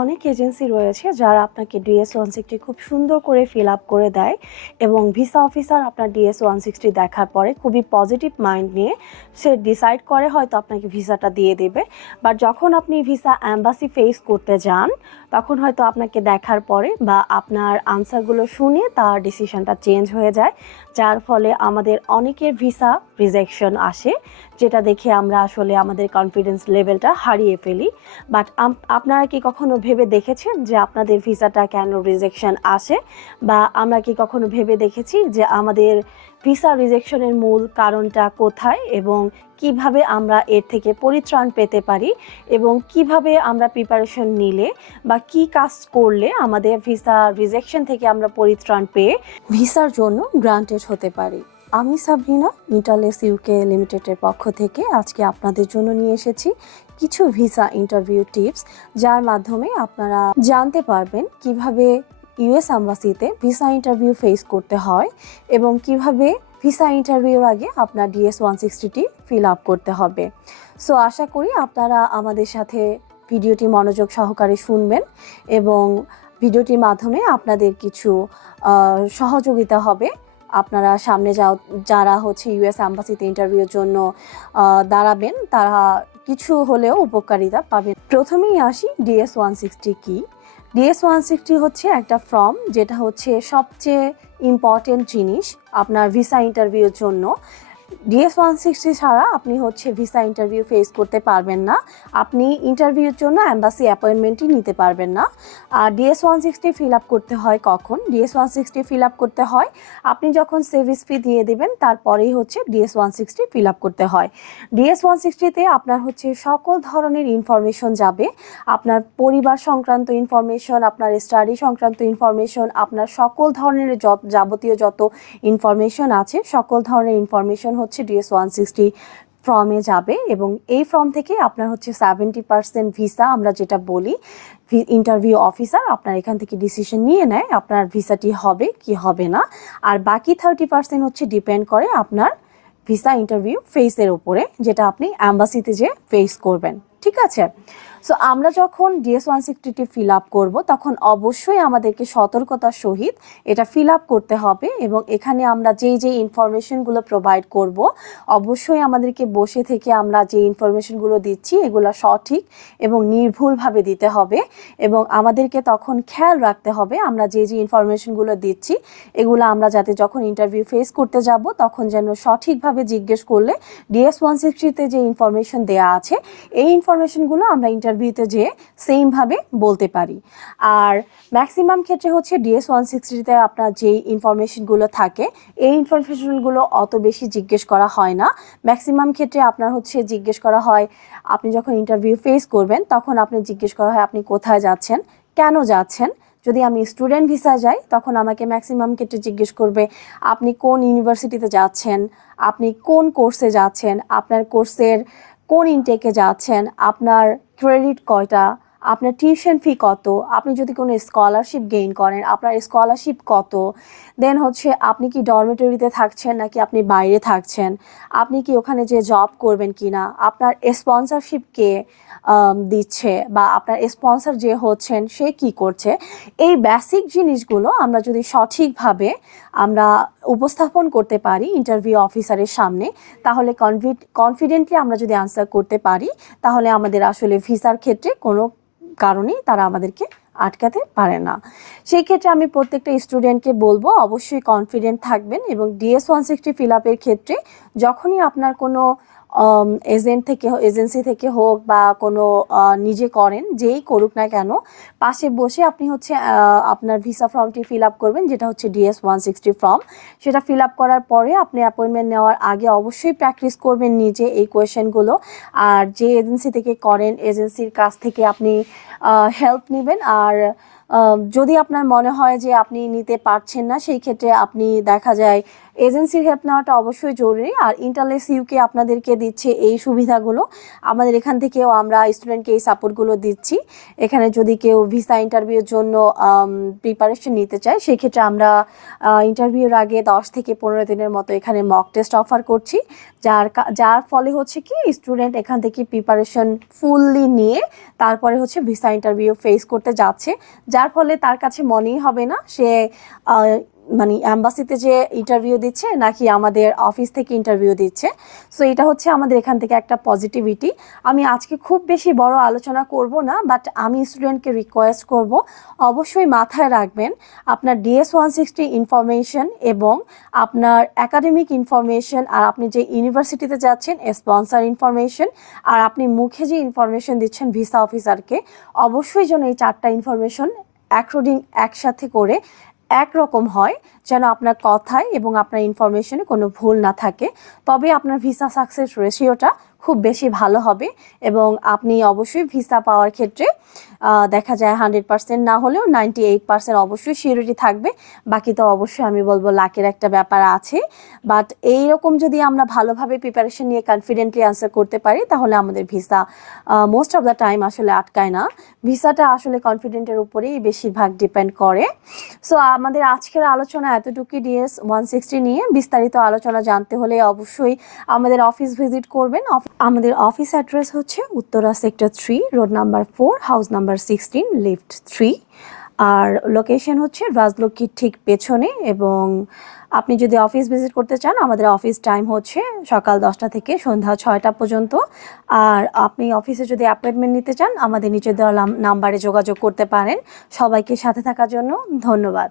অনেক এজেন্সি রয়েছে যারা আপনাকে DS-160 খুব সুন্দর করে ফিল আপ করে দেয় এবং ভিসা অফিসার আপনার DS-160 দেখার পরে খুবই পজিটিভ মাইন্ড নিয়ে সে ডিসাইড করে হয়তো আপনাকে ভিসাটা দিয়ে দেবে। বাট যখন আপনি ভিসা অ্যাম্বাসি ফেস করতে যান তখন হয়তো আপনাকে দেখার পরে বা আপনার আনসারগুলো শুনে তার ডিসিশনটা চেঞ্জ হয়ে যায়, যার ফলে আমাদের অনেকের ভিসা রিজেকশন আসে, যেটা দেখে আমরা আসলে আমাদের কনফিডেন্স লেভেলটা হারিয়ে ফেলি। বাট আপনারা কি কখনো ভেবে দেখেছেন যে আপনাদের ভিসাটা কেন রিজেকশন আসে, বা আমরা কি কখনো ভেবে দেখেছি যে আমাদের ভিসা রিজেকশনের মূল কারণটা কোথায় এবং কিভাবে আমরা এর থেকে পরিত্রাণ পেতে পারি এবং কিভাবে আমরা প্রিপারেশন নিলে বা কি কাজ করলে আমাদের ভিসা রিজেকশন থেকে আমরা পরিত্রাণ পেয়ে ভিসার জন্য গ্রান্টেড হতে পারি। আমি সাবরিনা ইন্টারলেস ইউকে লিমিটেডের পক্ষ থেকে আজকে আপনাদের জন্য নিয়ে এসেছি কিছু ভিসা ইন্টারভিউ টিপস, যার মাধ্যমে আপনারা জানতে পারবেন কিভাবে ইউএস অ্যাম্বাসিতে ভিসা ইন্টারভিউ ফেস করতে হয় এবং কিভাবে ভিসা ইন্টারভিউর আগে আপনার DS-160টি ফিল আপ করতে হবে। সো আশা করি আপনারা আমাদের সাথে ভিডিওটি মনোযোগ সহকারে শুনবেন এবং ভিডিওটির মাধ্যমে আপনাদের কিছু সহযোগিতা হবে। আপনারা সামনে যারা হচ্ছে ইউএস অ্যাম্বাসিতে ইন্টারভিউর জন্য দাঁড়াবেন তারা কিছু হলেও উপকারিতা পাবেন। প্রথমেই আসি, DS-160 কি? DS-160 হচ্ছে একটা ফর্ম, যেটা হচ্ছে সবচেয়ে ইম্পর্টেন্ট জিনিস আপনার ভিসা ইন্টারভিউর জন্য। DS-160 ছাড়া আপনি হচ্ছে ভিসা ইন্টারভিউ ফেস করতে পারবেন না, আপনি ইন্টারভিউর জন্য অ্যাম্বাসি অ্যাপয়েন্টমেন্টই নিতে পারবেন না। আর DS-160 ফিল আপ করতে হয় কখন? DS-160 ফিল আপ করতে হয় আপনি যখন সার্ভিস ফি দিয়ে দেবেন, তারপরেই হচ্ছে DS-160 ফিল আপ করতে হয়। DS-160তে আপনার হচ্ছে সকল ধরনের ইনফরমেশন যাবে, আপনার পরিবার সংক্রান্ত ইনফরমেশন, আপনার স্টাডি সংক্রান্ত ইনফরমেশন, আপনার সকল ধরনের যাবতীয় যত ইনফরমেশন আছে সকল ধরনের ইনফরমেশন হচ্ছে DS-160 ফর্মে যাবে এবং এই ফর্ম থেকে আপনার হচ্ছে 70% ভিসা, আমরা যেটা বলি ইন্টারভিউ অফিসার আপনার এখান থেকে ডিসিশন নিয়ে নেয় আপনার ভিসাটি হবে কি হবে না, আর বাকি 30% হচ্ছে ডিপেন্ড করে আপনার ভিসা ইন্টারভিউ ফেসের উপরে, যেটা আপনি অ্যাম্বাসিতে যে ফেস করবেন। ঠিক আছে? সো আমরা যখন DS-160টি ফিল আপ করবো তখন অবশ্যই আমাদেরকে সতর্কতার সহিত এটা ফিল আপ করতে হবে এবং এখানে আমরা যেই ইনফরমেশনগুলো প্রোভাইড করব অবশ্যই আমাদেরকে বসে থেকে আমরা যে ইনফরমেশনগুলো দিচ্ছি এগুলো সঠিক এবং নির্ভুলভাবে দিতে হবে এবং আমাদেরকে তখন খেয়াল রাখতে হবে আমরা যে ইনফরমেশনগুলো দিচ্ছি এগুলো আমরা যাতে যখন ইন্টারভিউ ফেস করতে যাব তখন যেন সঠিকভাবে জিজ্ঞেস করলে DS-160তে যে ইনফরমেশন দেয়া আছে এই ইনফরমেশনগুলো আমরা ইন্টারভিউতে যেয়ে সেমভাবে বলতে পারি। আর ম্যাক্সিমাম ক্ষেত্রে হচ্ছে DS-160তে আপনার যেই ইনফরমেশনগুলো থাকে এই ইনফরমেশনগুলো অত বেশি জিজ্ঞেস করা হয় না। ম্যাক্সিমাম ক্ষেত্রে আপনার হচ্ছে জিজ্ঞেস করা হয় আপনি যখন ইন্টারভিউ ফেস করবেন তখন আপনি জিজ্ঞেস করা হয় আপনি কোথায় যাচ্ছেন, কেন যাচ্ছেন। যদি আমি স্টুডেন্ট ভিসা যাই তখন আমাকে ম্যাক্সিমাম ক্ষেত্রে জিজ্ঞেস করবে আপনি কোন ইউনিভার্সিটিতে যাচ্ছেন, আপনি কোন কোর্সে যাচ্ছেন, আপনার কোর্সের কোন ইনটেকে যাচ্ছেন, আপনার ক্রেডিট কয়টা, আপনার টিউশন ফি কত, আপনি যদি কোনো স্কলারশিপ গেইন করেন আপনার স্কলারশিপ কত, দেন হচ্ছে আপনি কি ডরমেটরিতে থাকছেন নাকি আপনি বাইরে থাকছেন, আপনি কি ওখানে যে জব করবেন কি না, আপনার স্পন্সরশিপ কে দিচ্ছে বা আপনার স্পন্সর যে হচ্ছেন সে কি করছে। এই বেসিক জিনিসগুলো আমরা যদি সঠিকভাবে আমরা উপস্থাপন করতে পারি ইন্টারভিউ অফিসারের সামনে, তাহলে কনফিডেন্টলি আমরা যদি আনসার করতে পারি তাহলে আমাদের আসলে ভিসার ক্ষেত্রে কোনো কারণেই তারা আমাদেরকে আটকাতে পারে না। সেই ক্ষেত্রে আমি প্রত্যেকটা স্টুডেন্টকে বলবো অবশ্যই কনফিডেন্ট থাকবেন এবং DS-160 ফিল আপের ক্ষেত্রে যখনই আপনার কোনো এজেন্সি থেকে হোক বা কোনো নিজে করেন যেই করুক না কেন, পাশে বসে আপনি হচ্ছে আপনার ভিসা ফর্মটি ফিল আপ করবেন, যেটা হচ্ছে DS-160 ফর্ম। সেটা ফিল আপ করার পরে আপনি অ্যাপয়েন্টমেন্ট নেওয়ার আগে অবশ্যই প্র্যাকটিস করবেন নিজে এই কোয়েশ্চেনগুলো, আর যে এজেন্সি থেকে করেন এজেন্সির কাছ থেকে আপনি হেল্প নেবেন। আর যদি আপনার মনে হয় যে আপনি নিতে পারছেন না সেই ক্ষেত্রে আপনি দেখা যায় এজেন্সির হেল্প নেওয়াটা অবশ্যই জরুরি। আর ইন্টারলেস ইউকে আপনাদেরকে দিচ্ছে এই সুবিধাগুলো, আমাদের এখান থেকেও আমরা স্টুডেন্টকে এই সাপোর্টগুলো দিচ্ছি। এখানে যদি কেউ ভিসা ইন্টারভিউর জন্য প্রিপারেশন নিতে চায়, সেক্ষেত্রে আমরা ইন্টারভিউর আগে 10 থেকে 15 দিনের মতো এখানে মক টেস্ট অফার করছি, যার ফলে হচ্ছে কি স্টুডেন্ট এখান থেকে প্রিপারেশন ফুললি নিয়ে তারপরে হচ্ছে ভিসা ইন্টারভিউ ফেস করতে যাচ্ছে, যার ফলে তার কাছে মনেই হবে না সে মানে অ্যাম্বাসিতে যে ইন্টারভিউ দিচ্ছে নাকি আমাদের অফিস থেকে ইন্টারভিউ দিচ্ছে। সো এটা হচ্ছে আমাদের এখান থেকে একটা পজিটিভিটি। আমি আজকে খুব বেশি বড় আলোচনা করব না, বাট আমি স্টুডেন্টকে রিকোয়েস্ট করব অবশ্যই মাথায় রাখবেন আপনার DS-160 ইনফরমেশন এবং আপনার একাডেমিক ইনফরমেশন, আর আপনি যে ইউনিভার্সিটিতে যাচ্ছেন স্পন্সর ইনফরমেশন, আর আপনি মুখে যে ইনফরমেশন দিচ্ছেন ভিসা অফিসারকে, অবশ্যই যেন এই 4টা ইনফরমেশন অ্যাকর্ডিং একসাথে করে একরকম হয়, যেন আপনার কথায় এবং আপনার ইনফরমেশনে কোনো ভুল না থাকে। তবে আপনার ভিসা সাকসেস রেশিওটা খুব বেশি ভালো হবে এবং আপনি অবশ্যই ভিসা পাওয়ার ক্ষেত্রে দেখা যায় 100% না হলেও 98% অবশ্যই সিউরিটি থাকবে। বাকি তো অবশ্যই আমি বলবো লাকের একটা ব্যাপার আছে। বাট এইরকম যদি আমরা ভালোভাবে প্রিপারেশন নিয়ে কনফিডেন্টলি আনসার করতে পারি, তাহলে আমাদের visa most of the time আসলে আটকায় না। ভিসাটা আসলে কনফিডেন্টের উপরেই বেশিরভাগ ডিপেন্ড করে। সো আমাদের আজকের আলোচনা এতটুকুই DS-160 নিয়ে। বিস্তারিত আলোচনা জানতে হলে অবশ্যই আমাদের অফিস ভিজিট করবেন। আমাদের অফিস অ্যাড্রেস হচ্ছে Uttara sector 3, road number 4, house number 16, lift 3। আর লোকেশন হচ্ছে রাজলক্ষ্মীর ঠিক পেছনে। এবং আপনি যদি অফিস ভিজিট করতে চান, আমাদের অফিস টাইম হচ্ছে সকাল 10টা থেকে সন্ধ্যা 6টা পর্যন্ত। আর আপনি অফিসে যদি অ্যাপয়েন্টমেন্ট নিতে চান, আমাদের নিচে দেওয়া নাম্বারে যোগাযোগ করতে পারেন। সবাইকে সাথে থাকার জন্য ধন্যবাদ।